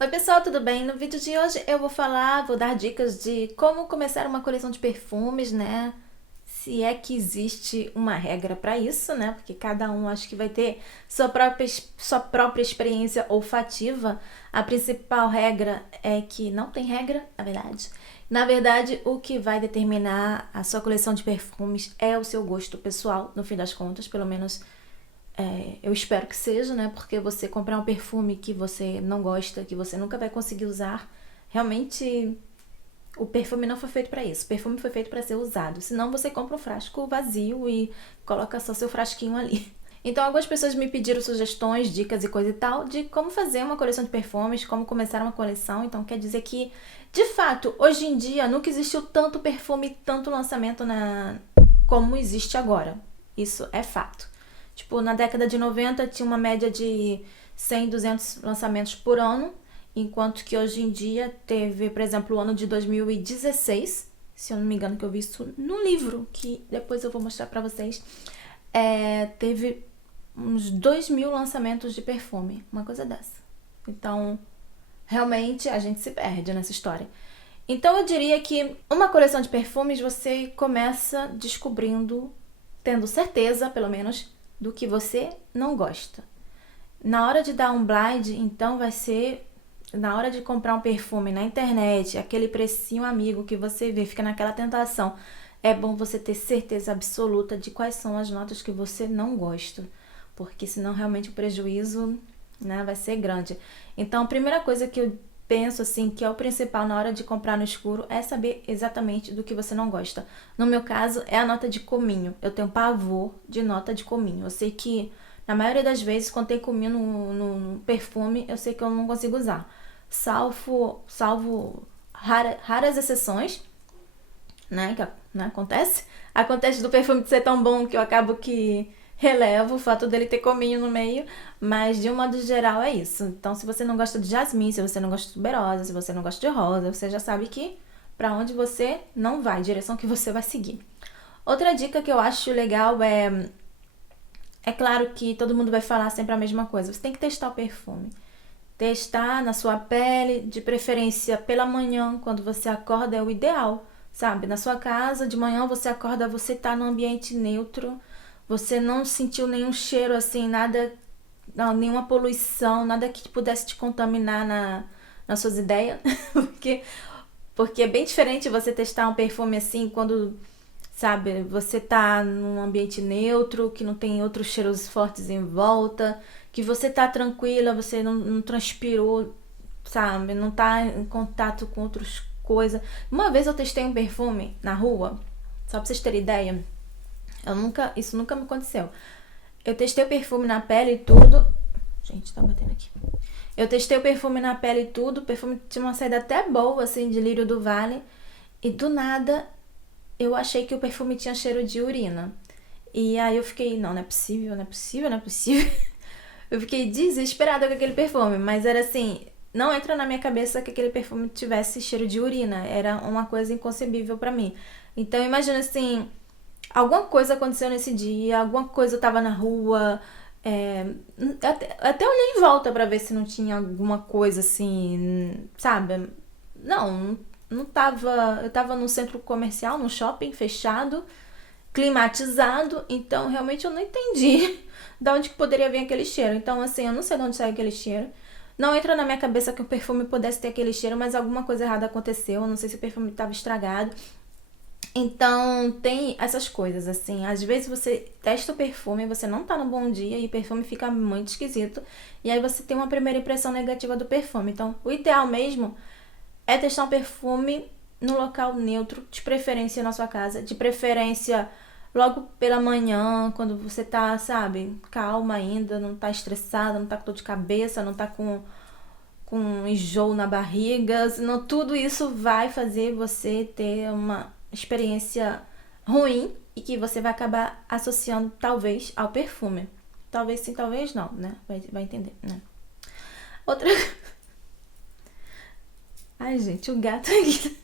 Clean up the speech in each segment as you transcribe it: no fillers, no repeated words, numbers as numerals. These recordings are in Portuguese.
Oi pessoal, tudo bem? No vídeo de hoje eu vou dar dicas de como começar uma coleção de perfumes, né? Se é que existe uma regra para isso, né? Porque cada um acho que vai ter sua própria experiência olfativa. A principal regra é que não tem regra, na verdade. Na verdade, o que vai determinar a sua coleção de perfumes é o seu gosto pessoal, no fim das contas, pelo menos eu espero que seja, né? Porque você comprar um perfume que você não gosta, que você nunca vai conseguir usar, realmente o perfume não foi feito para isso. O perfume foi feito para ser usado. Senão você compra um frasco vazio e coloca só seu frasquinho ali. Então algumas pessoas me pediram sugestões, dicas e coisa e tal de como fazer uma coleção de perfumes, como começar uma coleção. Então quer dizer que, de fato, hoje em dia nunca existiu tanto perfume, tanto lançamento como existe agora. Isso é fato. Tipo, na década de 90 tinha uma média de 100, 200 lançamentos por ano, enquanto que hoje em dia teve, por exemplo, o ano de 2016, se eu não me engano, que eu vi isso no livro, que depois eu vou mostrar pra vocês, teve uns 2.000 lançamentos de perfume, uma coisa dessa. Então, realmente a gente se perde nessa história. Então eu diria que uma coleção de perfumes você começa descobrindo, tendo certeza, pelo menos, do que você não gosta. Na hora de dar um blind, então vai ser na hora de comprar um perfume na internet, aquele precinho amigo que você vê, fica naquela tentação. É bom você ter certeza absoluta de quais são as notas que você não gosta, porque senão realmente o prejuízo, né, vai ser grande. Então, a primeira coisa que eu penso assim, que é o principal na hora de comprar no escuro, é saber exatamente do que você não gosta. No meu caso, é a nota de cominho. Eu tenho pavor de nota de cominho. Eu sei que, na maioria das vezes, quando tem cominho no perfume, eu sei que eu não consigo usar. Salvo raras exceções, né, que né, acontece. Acontece do perfume ser tão bom que eu acabo que relevo o fato dele ter cominho no meio, mas de um modo geral é isso. Então, se você não gosta de jasmim, se você não gosta de tuberosa, se você não gosta de rosa, você já sabe que para onde você não vai, direção que você vai seguir. Outra dica que eu acho legal é claro que todo mundo vai falar sempre a mesma coisa. Você tem que testar o perfume. Testar na sua pele, de preferência pela manhã, quando você acorda, é o ideal, sabe? Na sua casa, de manhã você acorda, você tá num ambiente neutro, você não sentiu nenhum cheiro assim, nada, não, nenhuma poluição, nada que pudesse te contaminar nas suas ideias, porque, porque é bem diferente você testar um perfume assim quando, sabe, você tá num ambiente neutro, que não tem outros cheiros fortes em volta, que você tá tranquila, você não transpirou, sabe, não tá em contato com outras coisas. Uma vez eu testei um perfume na rua, só pra vocês terem ideia, isso nunca me aconteceu. Eu testei o perfume na pele e tudo. Gente, tá batendo aqui. Eu testei o perfume na pele e tudo, o perfume tinha uma saída até boa, assim, de lírio do vale, e do nada eu achei que o perfume tinha cheiro de urina. E aí eu fiquei, não é possível, não é possível, não é possível. Eu fiquei desesperada com aquele perfume, mas era assim, não entra na minha cabeça que aquele perfume tivesse cheiro de urina, era uma coisa inconcebível pra mim. Então imagina assim, alguma coisa aconteceu nesse dia, alguma coisa eu tava na rua, é, até olhei em volta pra ver se não tinha alguma coisa assim, sabe? Não, não tava. Eu tava num centro comercial, num shopping fechado, climatizado, então realmente eu não entendi de onde que poderia vir aquele cheiro. Então, assim, eu não sei de onde sai aquele cheiro. Não entra na minha cabeça que o perfume pudesse ter aquele cheiro, mas alguma coisa errada aconteceu. Eu não sei se o perfume estava estragado. Então, tem essas coisas, assim. Às vezes você testa o perfume, você não tá no bom dia e o perfume fica muito esquisito. E aí você tem uma primeira impressão negativa do perfume. Então, o ideal mesmo é testar um perfume no local neutro, de preferência na sua casa, de preferência logo pela manhã, quando você tá, sabe, calma ainda, não tá estressada, não tá com dor de cabeça, não tá com enjoo na barriga, senão tudo isso vai fazer você ter uma experiência ruim e que você vai acabar associando talvez ao perfume. Talvez sim, talvez não, né? Vai entender, né? Outra. Ai, gente, o gato aqui.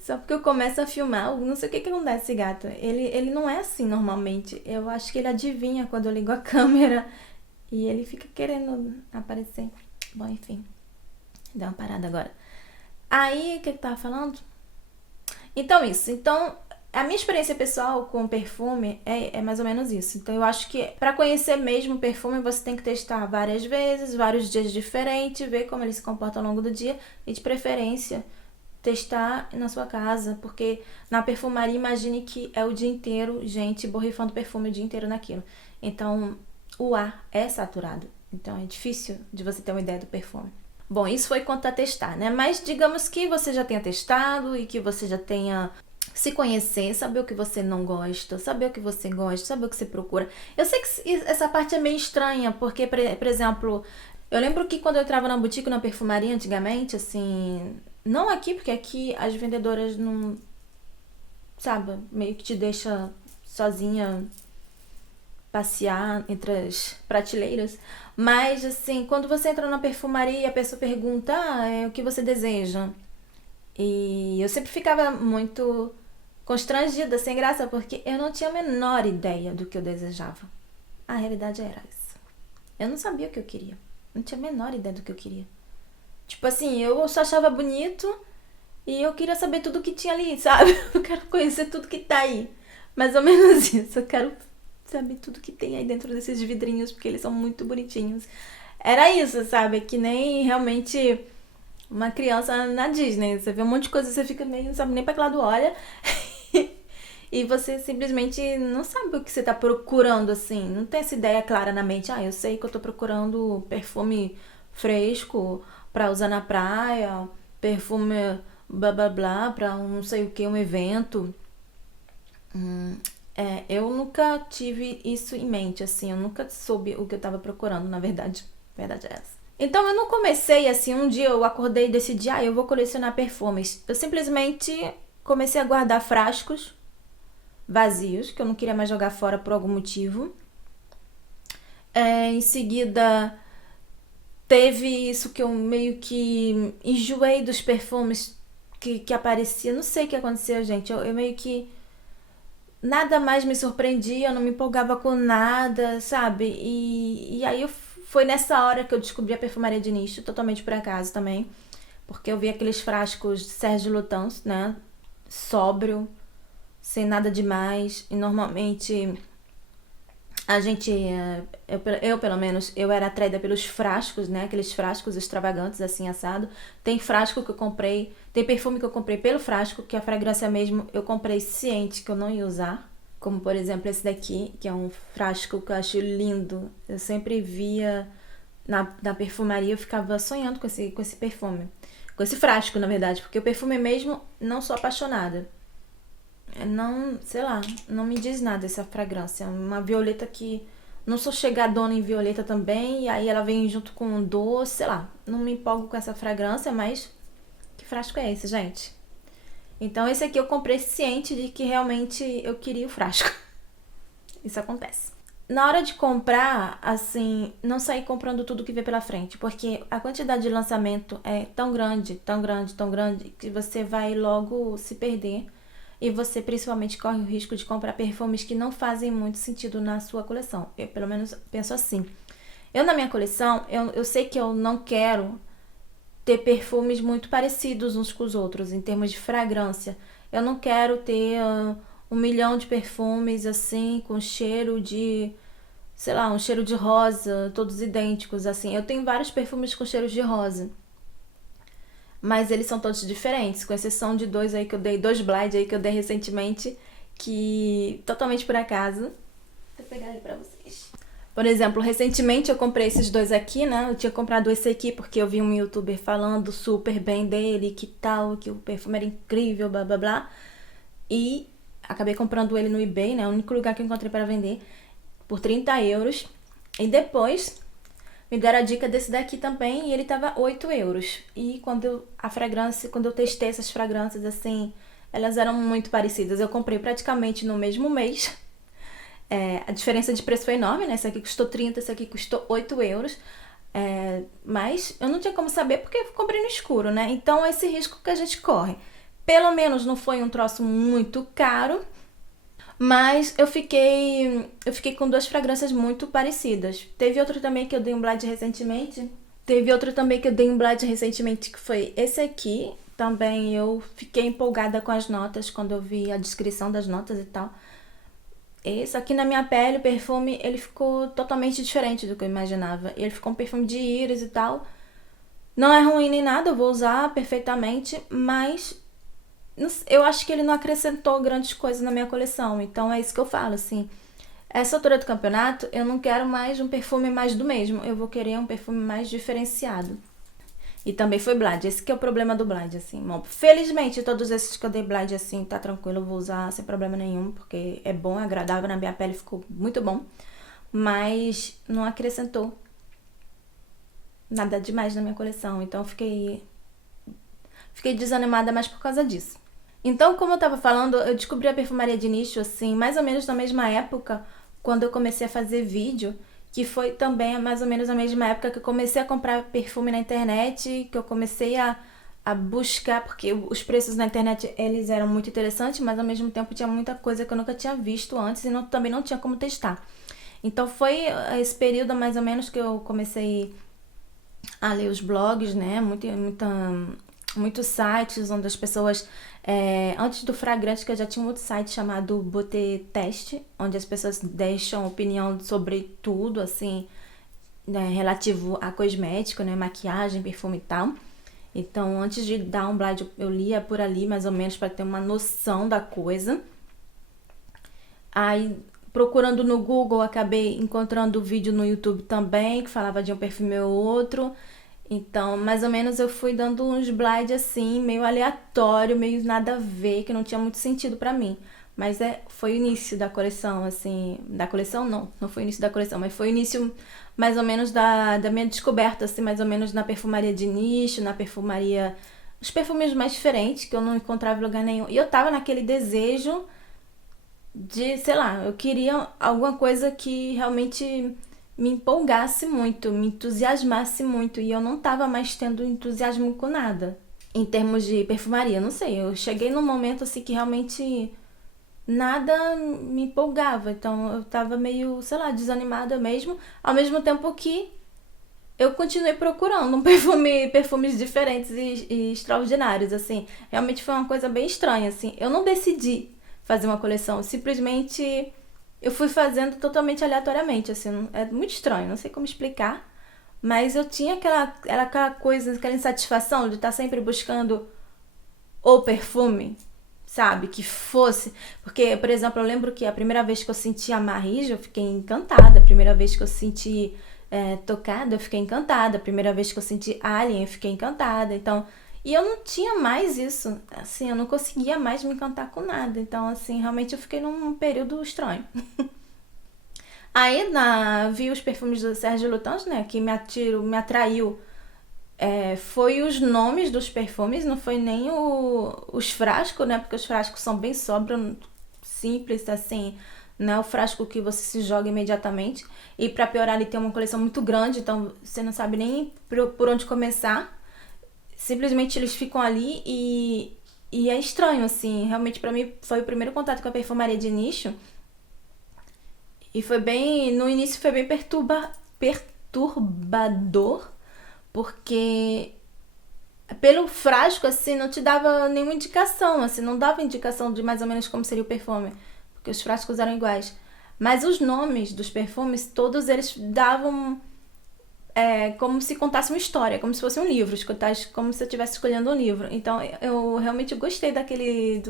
Só porque eu começo a filmar, não sei o que acontece esse gato. Ele não é assim normalmente. Eu acho que ele adivinha quando eu ligo a câmera e ele fica querendo aparecer. Bom, enfim. Deu uma parada agora. Aí, o que eu tava falando? Então, isso. Então, a minha experiência pessoal com perfume é mais ou menos isso. Então, eu acho que para conhecer mesmo o perfume, você tem que testar várias vezes, vários dias diferentes, ver como ele se comporta ao longo do dia e, de preferência, testar na sua casa, porque na perfumaria, imagine que é o dia inteiro gente borrifando perfume o dia inteiro naquilo. Então, o ar é saturado. Então, é difícil de você ter uma ideia do perfume. Bom, isso foi quanto a testar, né? Mas digamos que você já tenha testado e que você já tenha se conhecer, saber o que você não gosta, saber o que você gosta, saber o que você procura. Eu sei que essa parte é meio estranha, porque, por exemplo, eu lembro que quando eu entrava na boutique, na perfumaria antigamente, assim, não aqui, porque aqui as vendedoras não, sabe, meio que te deixa sozinha passear entre as prateleiras. Mas, assim, quando você entra na perfumaria e a pessoa pergunta, o que você deseja? E eu sempre ficava muito constrangida, sem graça, porque eu não tinha a menor ideia do que eu desejava. A realidade era essa. Eu não sabia o que eu queria. Não tinha a menor ideia do que eu queria. Tipo assim, eu só achava bonito e eu queria saber tudo que tinha ali, sabe? Eu quero conhecer tudo que tá aí. Mais ou menos isso. Eu quero saber tudo que tem aí dentro desses vidrinhos, porque eles são muito bonitinhos. Era isso, sabe? Que nem realmente uma criança na Disney. Você vê um monte de coisa e você fica meio, não sabe nem pra que lado olha. E você simplesmente não sabe o que você tá procurando, assim. Não tem essa ideia clara na mente. Eu sei que eu tô procurando perfume fresco pra usar na praia, perfume blá blá blá pra um não sei o que, um evento. Eu nunca tive isso em mente, assim. Eu nunca soube o que eu tava procurando, na verdade. A verdade é essa. Então eu não comecei assim, um dia eu acordei e decidi, eu vou colecionar perfumes. Eu simplesmente comecei a guardar frascos vazios, que eu não queria mais jogar fora por algum motivo. Em seguida, teve isso que eu meio que enjoei dos perfumes que aparecia. Não sei o que aconteceu, gente. Eu meio que nada mais me surpreendia, eu não me empolgava com nada, sabe? E aí foi nessa hora que eu descobri a perfumaria de nicho, totalmente por acaso também. Porque eu vi aqueles frascos de Serge Lutens, né? Sóbrio, sem nada demais. E normalmente a gente, eu pelo menos, eu era atraída pelos frascos, né? Aqueles frascos extravagantes, assim, assado. Tem frasco que eu comprei, tem perfume que eu comprei pelo frasco, que a fragrância mesmo eu comprei ciente que eu não ia usar. Como, por exemplo, esse daqui, que é um frasco que eu acho lindo. Eu sempre via na perfumaria, eu ficava sonhando com esse perfume. Com esse frasco, na verdade, porque o perfume mesmo, não sou apaixonada. Não, sei lá, não me diz nada essa fragrância. Uma violeta que não sou chegadona em violeta também, e aí ela vem junto com um doce, sei lá. Não me empolgo com essa fragrância, mas que frasco é esse, gente? Então esse aqui eu comprei ciente de que realmente eu queria o frasco. Isso acontece. Na hora de comprar, assim, não sair comprando tudo que vê pela frente, porque a quantidade de lançamento é tão grande, tão grande, tão grande, que você vai logo se perder. E você principalmente corre o risco de comprar perfumes que não fazem muito sentido na sua coleção. Eu, pelo menos, penso assim. Eu, na minha coleção, eu sei que eu não quero ter perfumes muito parecidos uns com os outros, em termos de fragrância. Eu não quero ter 1 milhão de perfumes, assim, com cheiro de, sei lá, um cheiro de rosa, todos idênticos, assim. Eu tenho vários perfumes com cheiros de rosa. Mas eles são todos diferentes, com exceção de dois aí que eu dei, 2 blind aí que eu dei recentemente, que totalmente por acaso. Vou pegar aí pra vocês. Por exemplo, recentemente eu comprei esses 2 aqui, né? Eu tinha comprado esse aqui porque eu vi um youtuber falando super bem dele, que tal, que o perfume era incrível, blá blá blá. E acabei comprando ele no eBay, né? O único lugar que eu encontrei para vender, por 30 euros. E depois me deram a dica desse daqui também e ele tava 8 euros. E quando eu testei essas fragrâncias, assim, elas eram muito parecidas. Eu comprei praticamente no mesmo mês. A diferença de preço foi enorme, né? Esse aqui custou 30, esse aqui custou 8 euros. Mas eu não tinha como saber porque eu comprei no escuro, né? Então é esse risco que a gente corre. Pelo menos não foi um troço muito caro. Mas eu fiquei com 2 fragrâncias muito parecidas. Teve outro também que eu dei um blind recentemente, Teve outro também que eu dei um Blade recentemente, que foi esse aqui. Também eu fiquei empolgada com as notas quando eu vi a descrição das notas e tal. Esse aqui na minha pele, o perfume, ele ficou totalmente diferente do que eu imaginava. Ele ficou um perfume de íris e tal. Não é ruim nem nada, eu vou usar perfeitamente, mas eu acho que ele não acrescentou grandes coisas na minha coleção. Então é isso que eu falo, assim. Essa altura do campeonato, eu não quero mais um perfume mais do mesmo. Eu vou querer um perfume mais diferenciado. E também foi Blade. Esse que é o problema do Blade, assim. Bom, felizmente, todos esses que eu dei Blade, assim, tá tranquilo. Eu vou usar sem problema nenhum, porque é bom, é agradável. Na minha pele ficou muito bom. Mas não acrescentou nada demais na minha coleção. Então, fiquei desanimada mais por causa disso. Então, como eu tava falando, eu descobri a perfumaria de nicho, assim, mais ou menos na mesma época, quando eu comecei a fazer vídeo, que foi também mais ou menos na mesma época que eu comecei a comprar perfume na internet, que eu comecei a buscar, porque os preços na internet, eles eram muito interessantes, mas ao mesmo tempo tinha muita coisa que eu nunca tinha visto antes e também não tinha como testar. Então foi esse período mais ou menos que eu comecei a ler os blogs, né, muitos sites onde as pessoas, antes do Fragrante, que eu já tinha um outro site chamado Beauté Test, onde as pessoas deixam opinião sobre tudo, assim, né, relativo a cosmético, né, maquiagem, perfume e tal. Então, antes de dar um Blade, eu lia por ali, mais ou menos, para ter uma noção da coisa. Aí, procurando no Google, acabei encontrando vídeo no YouTube também, que falava de um perfume ou outro. Então, mais ou menos eu fui dando uns blind assim, meio aleatório, meio nada a ver, que não tinha muito sentido pra mim. Mas foi o início da coleção, assim, da coleção não foi o início da coleção, mas foi o início mais ou menos da minha descoberta, assim, mais ou menos na perfumaria de nicho, na perfumaria, os perfumes mais diferentes, que eu não encontrava em lugar nenhum. E eu tava naquele desejo de, sei lá, eu queria alguma coisa que realmente me empolgasse muito, me entusiasmasse muito, e eu não tava mais tendo entusiasmo com nada. Em termos de perfumaria, não sei, eu cheguei num momento assim que realmente nada me empolgava, então eu tava meio, sei lá, desanimada mesmo, ao mesmo tempo que eu continuei procurando perfumes diferentes e extraordinários, assim. Realmente foi uma coisa bem estranha, assim. Eu não decidi fazer uma coleção, simplesmente eu fui fazendo totalmente aleatoriamente, assim. É muito estranho, não sei como explicar. Mas eu tinha aquela coisa, aquela insatisfação de estar sempre buscando o perfume, sabe? Que fosse. Porque, por exemplo, eu lembro que a primeira vez que eu senti a Marie, eu fiquei encantada. A primeira vez que eu senti Tocada, eu fiquei encantada. A primeira vez que eu senti Alien, eu fiquei encantada. Então, e eu não tinha mais isso. Assim, eu não conseguia mais me encantar com nada. Então, assim, realmente eu fiquei num período estranho. Aí, vi os perfumes do Sérgio Lutens, né? Que me atraiu. Foi os nomes dos perfumes, não foi nem os frascos, né? Porque os frascos são bem sóbrios, simples, assim. Não é o frasco que você se joga imediatamente. E pra piorar, ele tem uma coleção muito grande, então você não sabe nem por onde começar. Simplesmente eles ficam ali e é estranho, assim. Realmente, pra mim, foi o primeiro contato com a perfumaria de nicho. E foi bem. No início foi bem perturbador, porque pelo frasco, assim, não te dava nenhuma indicação, assim, não dava indicação de mais ou menos como seria o perfume, porque os frascos eram iguais. Mas os nomes dos perfumes, todos eles davam como se contasse uma história, como se fosse um livro, como se eu estivesse escolhendo um livro. Então eu realmente gostei daquele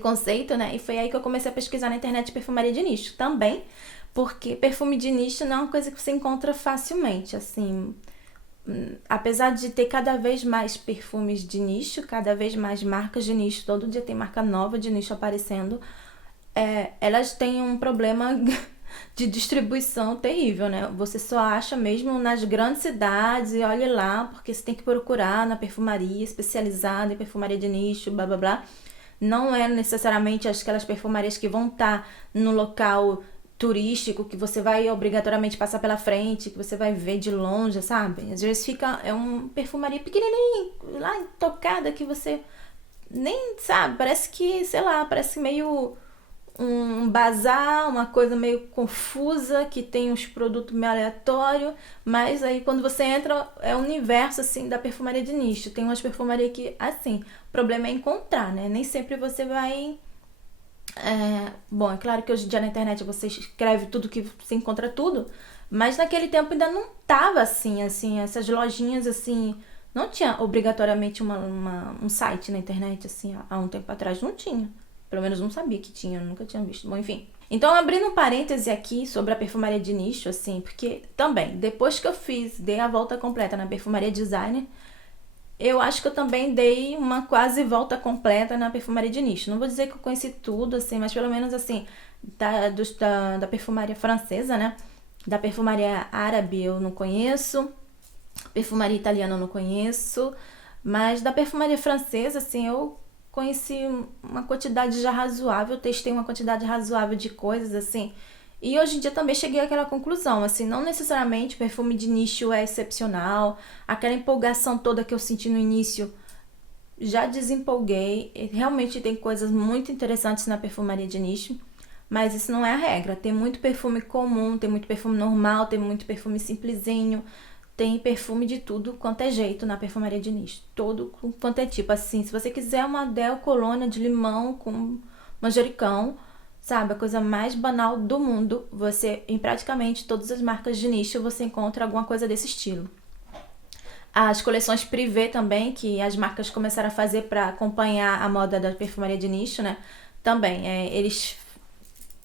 conceito, né? E foi aí que eu comecei a pesquisar na internet perfumaria de nicho também, porque perfume de nicho não é uma coisa que você encontra facilmente, assim. Apesar de ter cada vez mais perfumes de nicho, cada vez mais marcas de nicho, todo dia tem marca nova de nicho aparecendo, elas têm um problema de distribuição terrível, né? Você só acha mesmo nas grandes cidades e olhe lá, porque você tem que procurar na perfumaria especializada em perfumaria de nicho, blá blá blá. Não é necessariamente aquelas perfumarias que vão estar no local turístico, que você vai obrigatoriamente passar pela frente, que você vai ver de longe, sabe? Às vezes é uma perfumaria pequenininha, lá intocada, que você nem sabe, parece que, sei lá, parece meio um bazar, uma coisa meio confusa, que tem uns produtos meio aleatórios, mas aí quando você entra, é o universo, assim, da perfumaria de nicho. Tem umas perfumarias que, assim, o problema é encontrar, né? Nem sempre você vai... Bom, é claro que hoje em dia na internet você escreve tudo que você encontra tudo, mas naquele tempo ainda não tava assim, essas lojinhas, assim, não tinha obrigatoriamente um site na internet, assim, há um tempo atrás não tinha. Pelo menos não sabia que tinha, nunca tinha visto. Bom, enfim. Então, abrindo um parêntese aqui sobre a perfumaria de nicho, assim, porque também, depois que eu dei a volta completa na perfumaria designer, eu acho que eu também dei uma quase volta completa na perfumaria de nicho. Não vou dizer que eu conheci tudo, assim, mas pelo menos, assim, da perfumaria francesa, né? Da perfumaria árabe eu não conheço, perfumaria italiana eu não conheço, mas da perfumaria francesa, assim, eu conheci uma quantidade já razoável, testei uma quantidade razoável de coisas, assim, e hoje em dia também cheguei àquela conclusão, assim, não necessariamente perfume de nicho é excepcional, aquela empolgação toda que eu senti no início, já desempolguei, realmente tem coisas muito interessantes na perfumaria de nicho, mas isso não é a regra, tem muito perfume comum, tem muito perfume normal, tem muito perfume simplesinho, tem perfume de tudo quanto é jeito na perfumaria de nicho. Todo quanto é tipo. Assim, se você quiser uma Del Colônia de limão com manjericão, sabe? A coisa mais banal do mundo. Você, em praticamente todas as marcas de nicho, você encontra alguma coisa desse estilo. As coleções privê também, que as marcas começaram a fazer para acompanhar a moda da perfumaria de nicho, né? Também, eles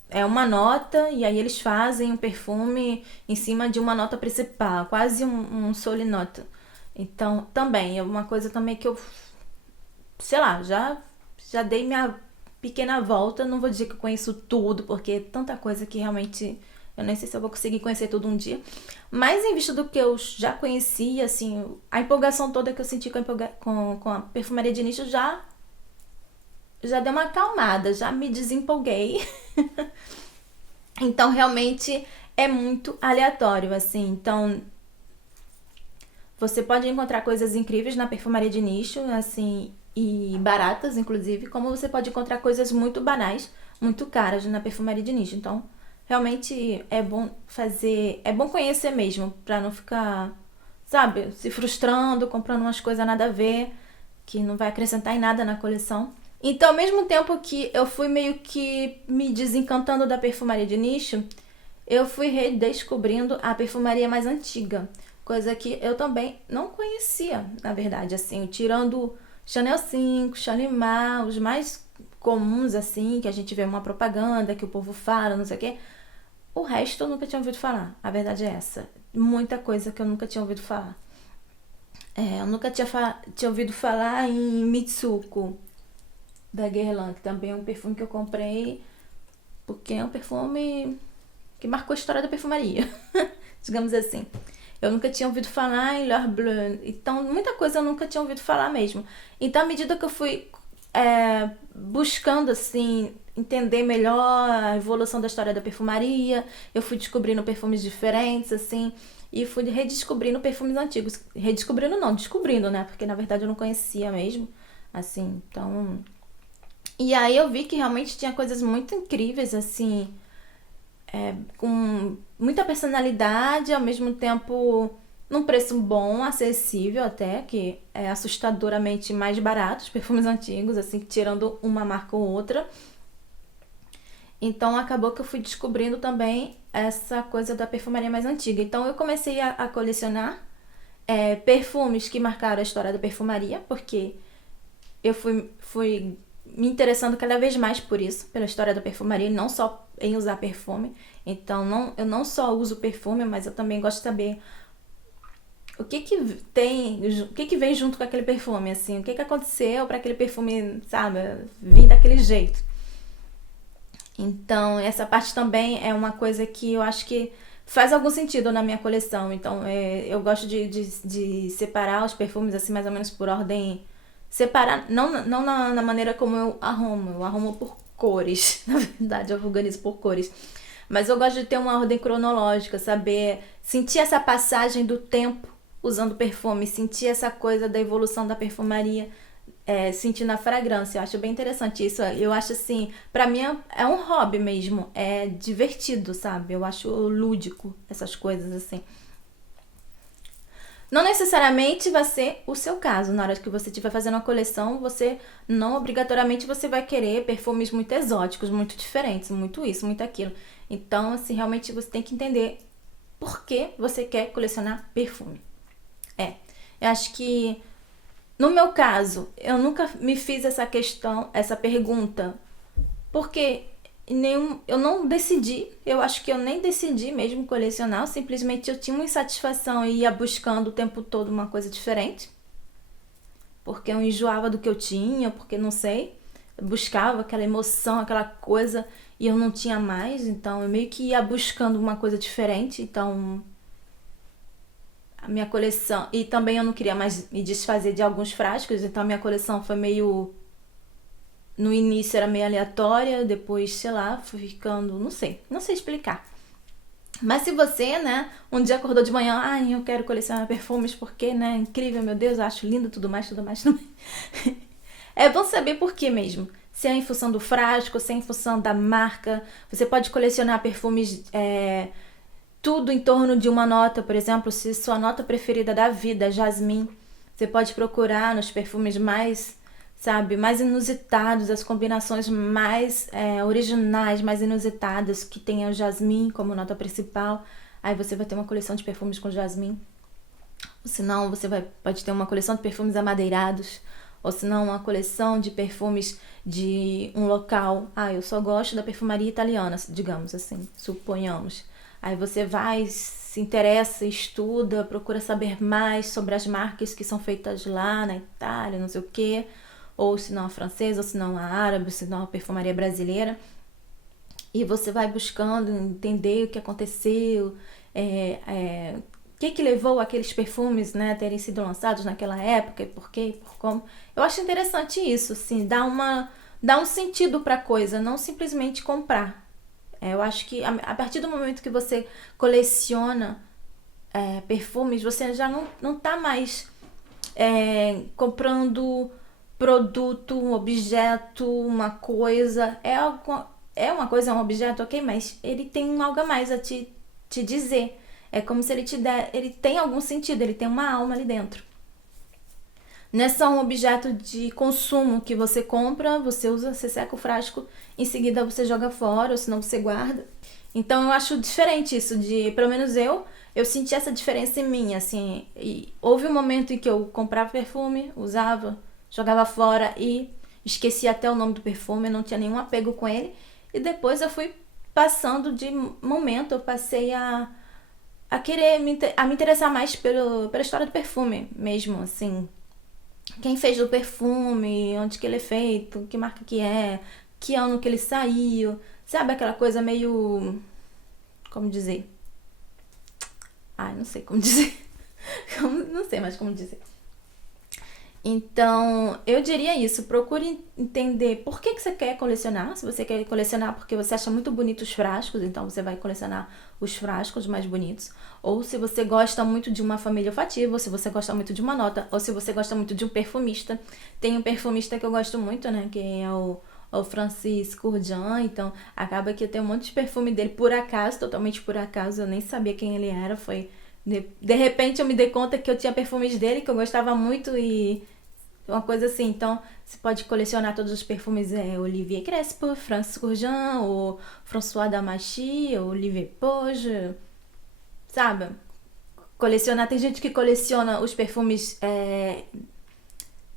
é uma nota e aí eles fazem um perfume em cima de uma nota principal, quase um solinota. Então, também, é uma coisa também que eu, sei lá, já dei minha pequena volta, não vou dizer que eu conheço tudo, porque é tanta coisa que realmente eu nem sei se eu vou conseguir conhecer tudo um dia. Mas em vista do que eu já conhecia, assim, a empolgação toda que eu senti com a perfumaria de nicho já deu uma acalmada, já me desempolguei. Então, realmente é muito aleatório, assim. Então, você pode encontrar coisas incríveis na perfumaria de nicho, assim, e baratas, inclusive, como você pode encontrar coisas muito banais, muito caras na perfumaria de nicho. Então, realmente é bom conhecer mesmo, pra não ficar, sabe, se frustrando, comprando umas coisas nada a ver, que não vai acrescentar em nada na coleção. Então, ao mesmo tempo que eu fui meio que me desencantando da perfumaria de nicho, eu fui redescobrindo a perfumaria mais antiga, coisa que eu também não conhecia, na verdade, assim, tirando Chanel 5, Chalimar, os mais comuns, assim, que a gente vê uma propaganda, que o povo fala, não sei o quê. O resto eu nunca tinha ouvido falar, a verdade é essa. Muita coisa que eu nunca tinha ouvido falar. Eu nunca tinha ouvido falar em Mitsuko, da Guerlain, que também é um perfume que eu comprei porque é um perfume que marcou a história da perfumaria, digamos assim. Eu nunca tinha ouvido falar em L'Heure Bleue, então muita coisa eu nunca tinha ouvido falar mesmo. Então, à medida que eu fui buscando, assim, entender melhor a evolução da história da perfumaria, eu fui descobrindo perfumes diferentes, assim, e fui redescobrindo perfumes antigos. Redescobrindo não, descobrindo, né? Porque, na verdade, eu não conhecia mesmo, assim, então... E aí eu vi que realmente tinha coisas muito incríveis, assim, com muita personalidade, ao mesmo tempo num preço bom, acessível até, que é assustadoramente mais barato, os perfumes antigos, assim, tirando uma marca ou outra. Então acabou que eu fui descobrindo também essa coisa da perfumaria mais antiga. Então eu comecei a colecionar perfumes que marcaram a história da perfumaria, porque eu fui me interessando cada vez mais por isso, pela história da perfumaria, e não só em usar perfume. Então, eu não só uso perfume, mas eu também gosto de saber o que que vem junto com aquele perfume, assim, o que aconteceu para aquele perfume, sabe, vir daquele jeito. Então, essa parte também é uma coisa que eu acho que faz algum sentido na minha coleção. Então, eu gosto de separar os perfumes, assim, mais ou menos por ordem. Separar, não na maneira como eu arrumo por cores. Na verdade, eu organizo por cores. Mas eu gosto de ter uma ordem cronológica, saber sentir essa passagem do tempo usando perfume, sentir essa coisa da evolução da perfumaria sentindo a fragrância. Eu acho bem interessante isso. Eu acho assim, pra mim é um hobby mesmo. É divertido, sabe? Eu acho lúdico essas coisas assim. Não necessariamente vai ser o seu caso. Na hora que você estiver fazendo uma coleção, você não obrigatoriamente você vai querer perfumes muito exóticos, muito diferentes, muito isso, muito aquilo. Então, assim, realmente você tem que entender por que você quer colecionar perfume. Eu acho que no meu caso, eu nunca me fiz essa questão, essa pergunta, porque eu não decidi, eu acho que eu nem decidi mesmo colecionar, simplesmente eu tinha uma insatisfação e ia buscando o tempo todo uma coisa diferente, porque eu enjoava do que eu tinha, porque não sei, eu buscava aquela emoção, aquela coisa e eu não tinha mais, então eu meio que ia buscando uma coisa diferente, então a minha coleção, e também eu não queria mais me desfazer de alguns frascos, então a minha coleção foi meio, no início era meio aleatória, depois, sei lá, fui ficando, não sei explicar. Mas se você, né, um dia acordou de manhã, ai, eu quero colecionar perfumes porque, né, incrível, meu Deus, eu acho lindo, tudo mais, tudo mais, tudo mais. É bom saber por que mesmo. Se é em função do frasco, se é em função da marca. Você pode colecionar perfumes, tudo em torno de uma nota, por exemplo, se sua nota preferida da vida é jasmim, você pode procurar nos perfumes mais, sabe, mais inusitados, as combinações mais originais, mais inusitadas, que tenham jasmim como nota principal. Aí você vai ter uma coleção de perfumes com jasmim. Ou senão você pode ter uma coleção de perfumes amadeirados. Ou senão uma coleção de perfumes de um local. Ah, eu só gosto da perfumaria italiana, digamos assim, suponhamos. Aí você vai, se interessa, estuda, procura saber mais sobre as marcas que são feitas lá na Itália, não sei o quê. Ou se não a francesa, ou se não a árabe, ou se não a perfumaria brasileira. E você vai buscando entender o que aconteceu, o que levou aqueles perfumes, né, a terem sido lançados naquela época, e por quê, por como. Eu acho interessante isso, assim, dar um sentido para a coisa, não simplesmente comprar. Eu acho que a partir do momento que você coleciona perfumes, você já não tá mais comprando produto, um objeto, uma coisa. É uma coisa, é um objeto, ok, mas ele tem algo a mais a te dizer. É como se ele tem algum sentido, ele tem uma alma ali dentro. Não é só um objeto de consumo que você compra, você usa, você seca o frasco, em seguida você joga fora, ou senão você guarda. Então eu acho diferente isso, pelo menos eu senti essa diferença em mim, assim, e houve um momento em que eu comprava perfume, usava, jogava fora e esquecia até o nome do perfume, eu não tinha nenhum apego com ele, e depois eu fui passando de momento, eu passei a querer me interessar mais pela história do perfume mesmo, assim, quem fez o perfume, onde que ele é feito, que marca que ano que ele saiu, sabe aquela coisa meio, como dizer? Ai, não sei como dizer. Não sei mais como dizer. Então, eu diria isso, procure entender por que você quer colecionar. Se você quer colecionar porque você acha muito bonitos os frascos, então você vai colecionar os frascos mais bonitos. Ou se você gosta muito de uma família olfativa, ou se você gosta muito de uma nota, ou se você gosta muito de um perfumista. Tem um perfumista que eu gosto muito, né, que é o Francis Kurkdjian, então acaba que eu tenho um monte de perfume dele por acaso, totalmente por acaso, eu nem sabia quem ele era, foi... De repente eu me dei conta que eu tinha perfumes dele, que eu gostava muito e... uma coisa assim, então você pode colecionar todos os perfumes, Olivier Crespo, Francis Kurkdjian, ou François Damasci, ou Olivier Poge, sabe? Colecionar, tem gente que coleciona os perfumes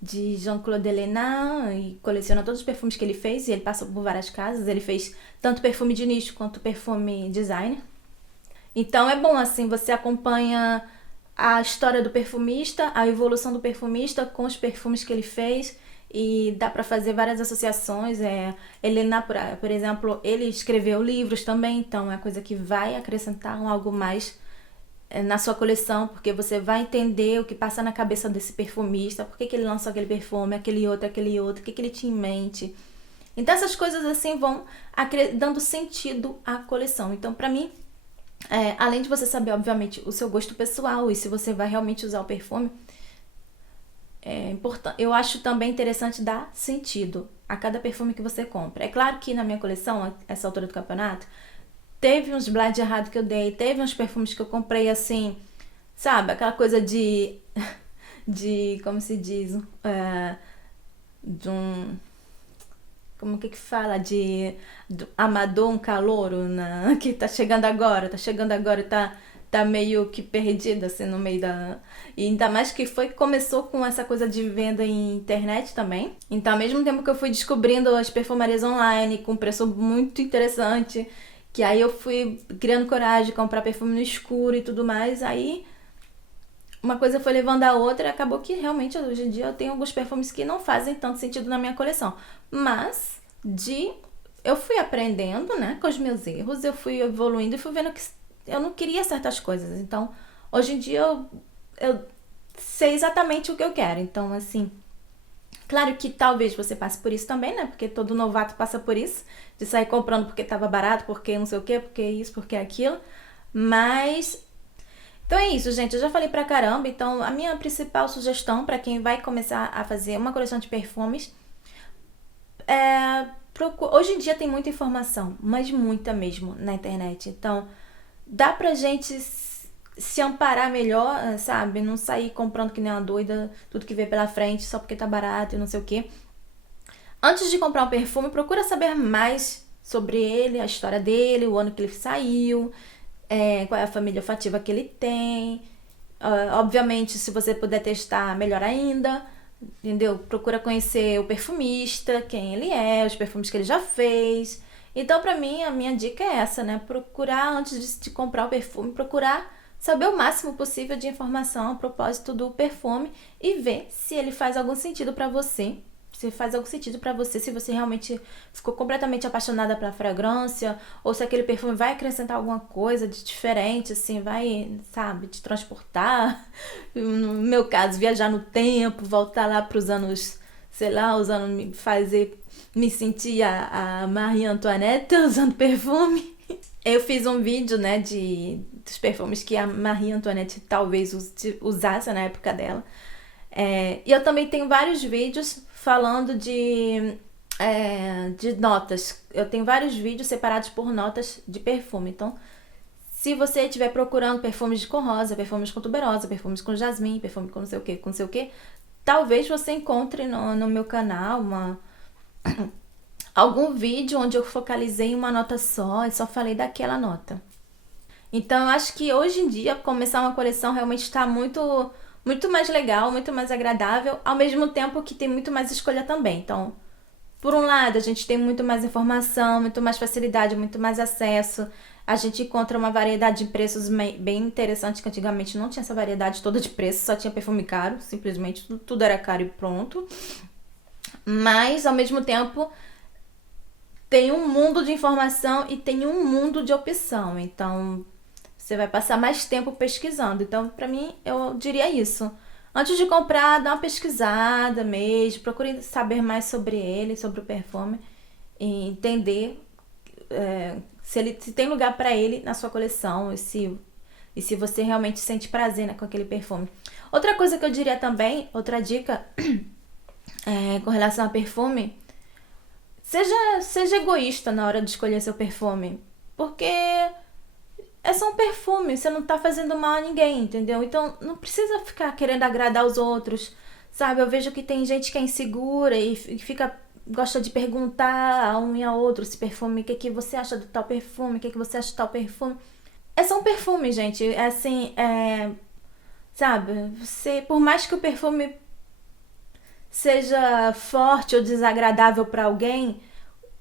de Jean-Claude Ellena e coleciona todos os perfumes que ele fez, e ele passa por várias casas, ele fez tanto perfume de nicho quanto perfume designer. Então é bom assim, você acompanha a história do perfumista, a evolução do perfumista com os perfumes que ele fez, e dá para fazer várias associações. Helena, por exemplo, ele escreveu livros também, então é coisa que vai acrescentar algo mais na sua coleção, porque você vai entender o que passa na cabeça desse perfumista, por que ele lançou aquele perfume, aquele outro, o que ele tinha em mente. Então essas coisas assim vão dando sentido à coleção. Então para mim, além de você saber, obviamente, o seu gosto pessoal e se você vai realmente usar o perfume, Eu acho também interessante dar sentido a cada perfume que você compra. É claro que na minha coleção, essa altura do campeonato, teve uns blind errado que eu dei, teve uns perfumes que eu comprei assim, sabe? Aquela coisa de como se diz, de um, como que fala, do amador, um calouro, que tá chegando agora e tá meio que perdido, assim, no meio da... E ainda mais que começou com essa coisa de venda em internet também. Então, ao mesmo tempo que eu fui descobrindo as perfumarias online com preço muito interessante, que aí eu fui criando coragem de comprar perfume no escuro e tudo mais, aí uma coisa foi levando a outra e acabou que realmente hoje em dia eu tenho alguns perfumes que não fazem tanto sentido na minha coleção. Mas eu fui aprendendo, né, com os meus erros, eu fui evoluindo e fui vendo que eu não queria certas coisas. Então, hoje em dia eu sei exatamente o que eu quero. Então, assim, claro que talvez você passe por isso também, né? Porque todo novato passa por isso, de sair comprando porque tava barato, porque não sei o quê, porque isso, porque aquilo. Mas então é isso, gente. Eu já falei pra caramba. Então, a minha principal sugestão pra quem vai começar a fazer uma coleção de perfumes é. Hoje em dia tem muita informação, mas muita mesmo na internet. Então, dá pra gente se amparar melhor, sabe? Não sair comprando que nem uma doida tudo que vê pela frente só porque tá barato e não sei o quê. Antes de comprar um perfume, procura saber mais sobre ele, a história dele, o ano que ele saiu, qual é a família olfativa que ele tem. Obviamente, se você puder testar, melhor ainda. Entendeu? Procura conhecer o perfumista, quem ele é, os perfumes que ele já fez. Então, pra mim, a minha dica é essa, né? Procurar, antes de comprar o perfume, procurar saber o máximo possível de informação a propósito do perfume e ver se ele faz algum sentido pra você. Se faz algum sentido pra você, se você realmente ficou completamente apaixonada pela fragrância, ou se aquele perfume vai acrescentar alguma coisa de diferente, assim, vai, sabe, te transportar. No meu caso, viajar no tempo, voltar lá pros anos, sei lá, fazer me sentir a Marie Antoinette usando perfume. Eu fiz um vídeo, né, dos perfumes que a Marie Antoinette talvez usasse na época dela. E eu também tenho vários vídeos falando de notas. Eu tenho vários vídeos separados por notas de perfume. Então, se você estiver procurando perfumes com rosa, perfumes com tuberosa, perfumes com jasmim, perfume com não sei o que, talvez você encontre no meu canal algum vídeo onde eu focalizei em uma nota só e só falei daquela nota. Então, eu acho que hoje em dia, começar uma coleção realmente está muito, muito mais legal, muito mais agradável, ao mesmo tempo que tem muito mais escolha também. Então, por um lado, a gente tem muito mais informação, muito mais facilidade, muito mais acesso. A gente encontra uma variedade de preços bem interessante, que antigamente não tinha essa variedade toda de preços, só tinha perfume caro, simplesmente tudo era caro e pronto. Mas, ao mesmo tempo, tem um mundo de informação e tem um mundo de opção. Então, você vai passar mais tempo pesquisando. Então, pra mim, eu diria isso. Antes de comprar, dá uma pesquisada mesmo, procure saber mais sobre ele, sobre o perfume, e entender se tem lugar pra ele na sua coleção e se você realmente sente prazer, né, com aquele perfume. Outra coisa que eu diria também, outra dica com relação a perfume, seja egoísta na hora de escolher seu perfume, porque é só um perfume, você não tá fazendo mal a ninguém, entendeu? Então não precisa ficar querendo agradar os outros, sabe? Eu vejo que tem gente que é insegura e gosta de perguntar a um e a outro se perfume, o que você acha de tal perfume, o que você acha de tal perfume. É só um perfume, gente, é assim, sabe? Por mais que o perfume seja forte ou desagradável pra alguém,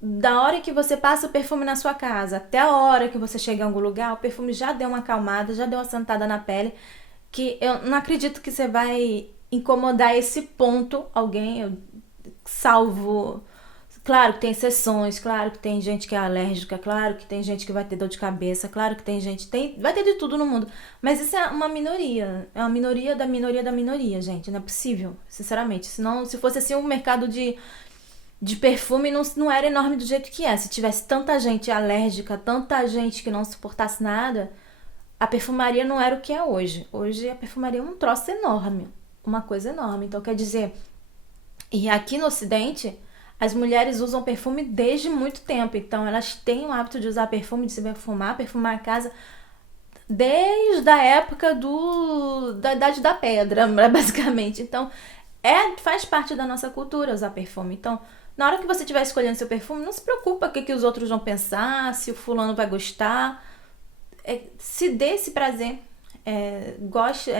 da hora que você passa o perfume na sua casa até a hora que você chega em algum lugar, o perfume já deu uma acalmada, já deu uma sentada na pele, que eu não acredito que você vai incomodar esse ponto alguém, salvo... Claro que tem exceções, claro que tem gente que é alérgica, claro que tem gente que vai ter dor de cabeça, claro que tem gente... vai ter de tudo no mundo. Mas isso é uma minoria. É uma minoria da minoria da minoria, gente. Não é possível, sinceramente. Senão, se fosse assim, um mercado de perfume não era enorme do jeito que é. Se tivesse tanta gente alérgica, tanta gente que não suportasse nada, a perfumaria não era o que é hoje. Hoje a perfumaria é um troço enorme. uma coisa enorme. Então, quer dizer, e aqui no Ocidente, as mulheres usam perfume desde muito tempo. Então, elas têm o hábito de usar perfume, de se perfumar a casa, desde a época da Idade da Pedra, basicamente. Então, faz parte da nossa cultura usar perfume. Então, na hora que você estiver escolhendo seu perfume, não se preocupa com o que os outros vão pensar, se o fulano vai gostar. Se dê esse prazer. Goste,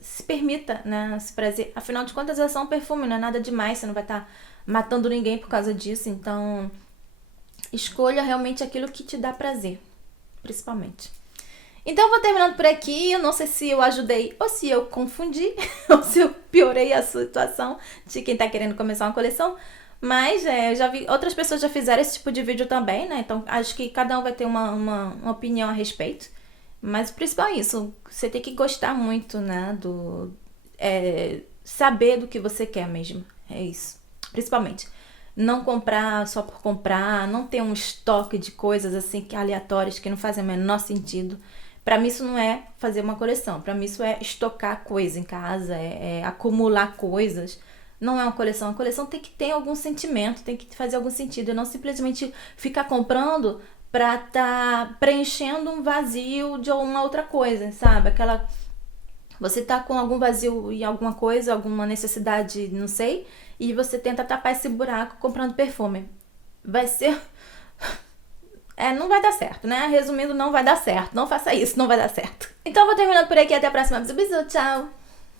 se permita, né, esse prazer. Afinal de contas, é só um perfume, não é nada demais. Você não vai estar matando ninguém por causa disso. Então, escolha realmente aquilo que te dá prazer, principalmente. Então, eu vou terminando por aqui. Eu não sei se eu ajudei ou se eu confundi ou se eu piorei a situação de quem tá querendo começar uma coleção. Mas eu já vi, outras pessoas já fizeram esse tipo de vídeo também, né? Então, acho que cada um vai ter uma opinião a respeito. Mas o principal é isso. Você tem que gostar muito, né? Saber do que você quer mesmo. É isso. Principalmente. Não comprar só por comprar. Não ter um estoque de coisas assim aleatórias que não fazem o menor sentido. Pra mim isso não é fazer uma coleção. Pra mim isso é estocar coisa em casa. É acumular coisas. Não é uma coleção. A coleção tem que ter algum sentimento. Tem que fazer algum sentido. E não simplesmente ficar comprando pra tá preenchendo um vazio de alguma outra coisa, sabe? Você tá com algum vazio em alguma coisa, alguma necessidade, não sei, e você tenta tapar esse buraco comprando perfume. Vai ser... não vai dar certo, né? Resumindo, não vai dar certo. Não faça isso, não vai dar certo. Então eu vou terminando por aqui. Até a próxima. Beijo, tchau!